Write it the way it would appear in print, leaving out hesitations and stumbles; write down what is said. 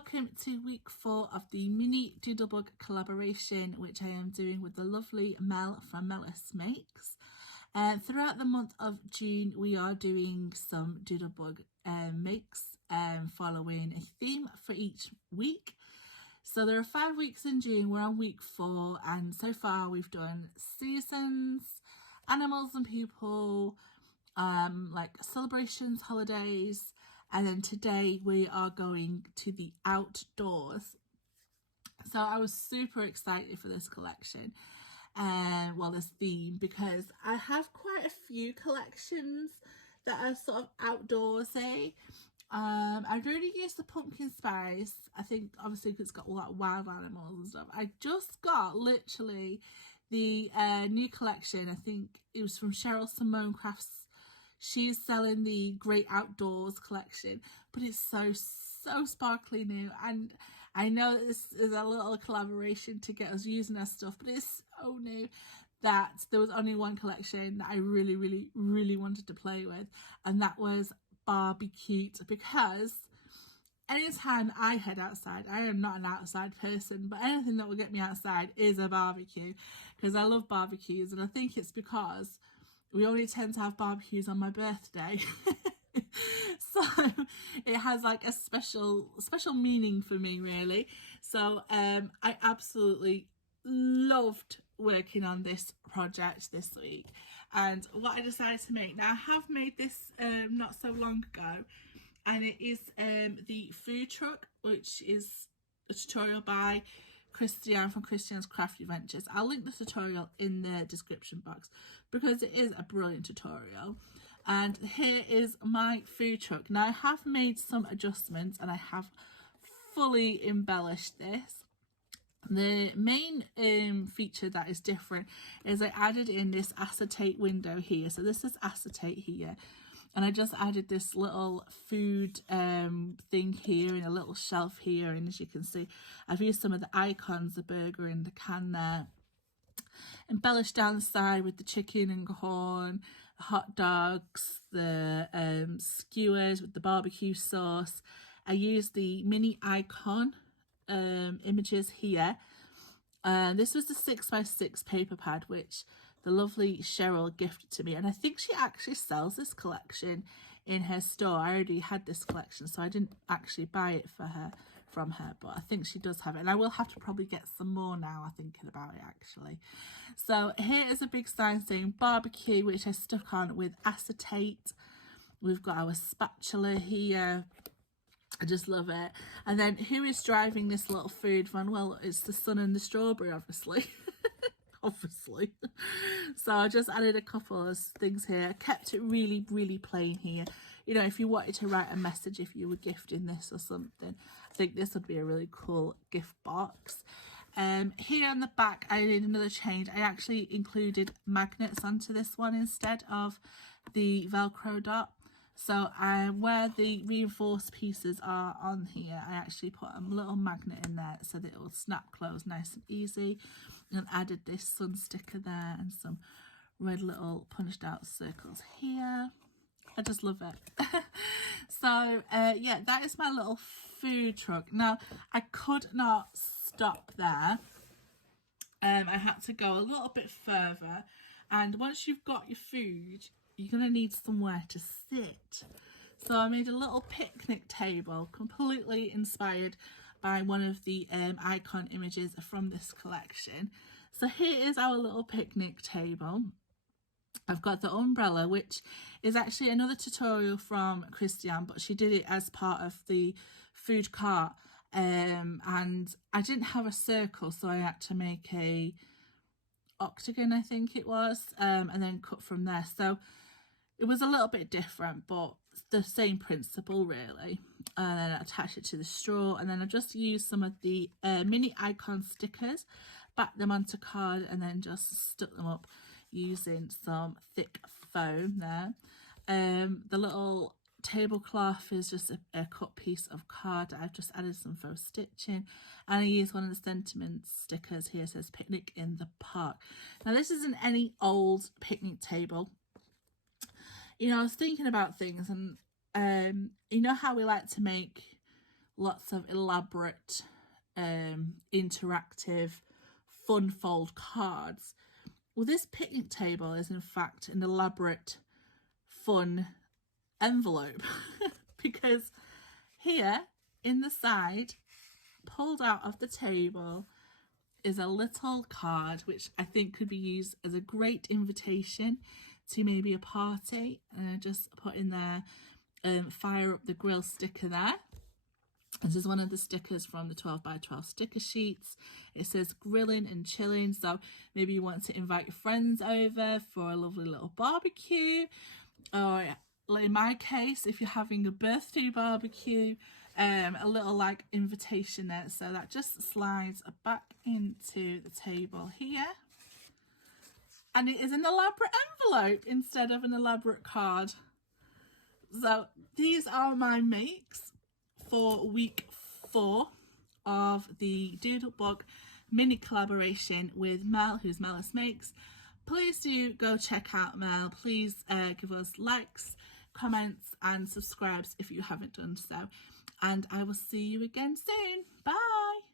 welcome to week 4 of the mini Doodlebug collaboration, which I am doing with the lovely Mel from Mellis Makes. Throughout the month of June, we are doing some Doodlebug makes, following a theme for each week. So there are 5 weeks in June, we're on week 4, and so far we've done seasons, animals and people, like celebrations, holidays, and then today we are going to the outdoors. So I was super excited for this collection, this theme, because I have quite a few collections that are sort of outdoorsy. I've really used the pumpkin spice, I think obviously because it's got all that wild animals and stuff. I just got literally the new collection, I think it was from Cheryl Simone Crafts. She's selling the Great Outdoors collection, but it's so sparkly new, and I know that this is a little collaboration to get us using our stuff, but it's so new that there was only one collection that I really wanted to play with, and that was Barbecue, because anytime I head outside, I am not an outside person, but anything that will get me outside is a barbecue, because I love barbecues, and I think it's because we only tend to have barbecues on my birthday. So it has like a special meaning for me, really. So I absolutely loved working on this project this week, and what I decided to make, now I have made this not so long ago, and it is the food truck, which is a tutorial by Christian from Christian's Crafty Ventures. I'll link the tutorial in the description box because it is a brilliant tutorial. And here is my food truck. Now I have made some adjustments and I have fully embellished this. The main feature that is different is I added in this acetate window here. So this is acetate here, and I just added this little food thing here and a little shelf here, and as you can see I've used some of the icons, the burger in the can there, embellished down the side with the chicken and corn, the hot dogs, the skewers with the barbecue sauce. I used the mini icon images here. This was the 6x6 paper pad which the lovely Cheryl gifted to me, and I think she actually sells this collection in her store. I already had this collection, so I didn't actually buy it from her, but I think she does have it, and I will have to probably get some more now I'm thinking about it actually. So here is a big sign saying barbecue, which I stuck on with acetate. We've got our spatula here. I just love it. And then who is driving this little food van? Well, it's the sun and the strawberry, obviously. Obviously. So I just added a couple of things here. I kept it really plain here. You know, if you wanted to write a message if you were gifting this or something, I think this would be a really cool gift box. Here on the back I did another change. I actually included magnets onto this one instead of the Velcro dot. So where the reinforced pieces are on here, I actually put a little magnet in there so that it will snap closed nice and easy, and added this sun sticker there and some red little punched out circles here. I just love it. So yeah, that is my little food truck. Now I could not stop there. I had to go a little bit further, and once you've got your food, you're going to need somewhere to sit. So I made a little picnic table completely inspired by one of the icon images from this collection. So here is our little picnic table. I've got the umbrella, which is actually another tutorial from Christian, but she did it as part of the food cart, and I didn't have a circle, so I had to make a octagon, I think it was, and then cut from there. So it was a little bit different, but the same principle really. And then I attached it to the straw, and then I just used some of the mini icon stickers, backed them onto card, and then just stuck them up using some thick foam there. The little tablecloth is just a cut piece of card. I've just added some faux stitching, and I used one of the sentiment stickers here. It says picnic in the park. Now this isn't any old picnic table. You know, I was thinking about things, and you know how we like to make lots of elaborate, interactive, fun fold cards. Well, this picnic table is in fact an elaborate, fun envelope because here in the side, pulled out of the table, is a little card which I think could be used as a great invitation to maybe a party. And I just put in there, fire up the grill sticker there. This is one of the stickers from the 12 by 12 sticker sheets. It says grilling and chilling, so maybe you want to invite your friends over for a lovely little barbecue, or in my case, if you're having a birthday barbecue, a little like invitation there. So that just slides back into the table here, and it is an elaborate envelope instead of an elaborate card. So these are my makes for week 4 of the Doodlebug mini collaboration with Mel, who's Mellis Makes. Please do go check out Mel. Please give us likes, comments and subscribes if you haven't done so. And I will see you again soon. Bye!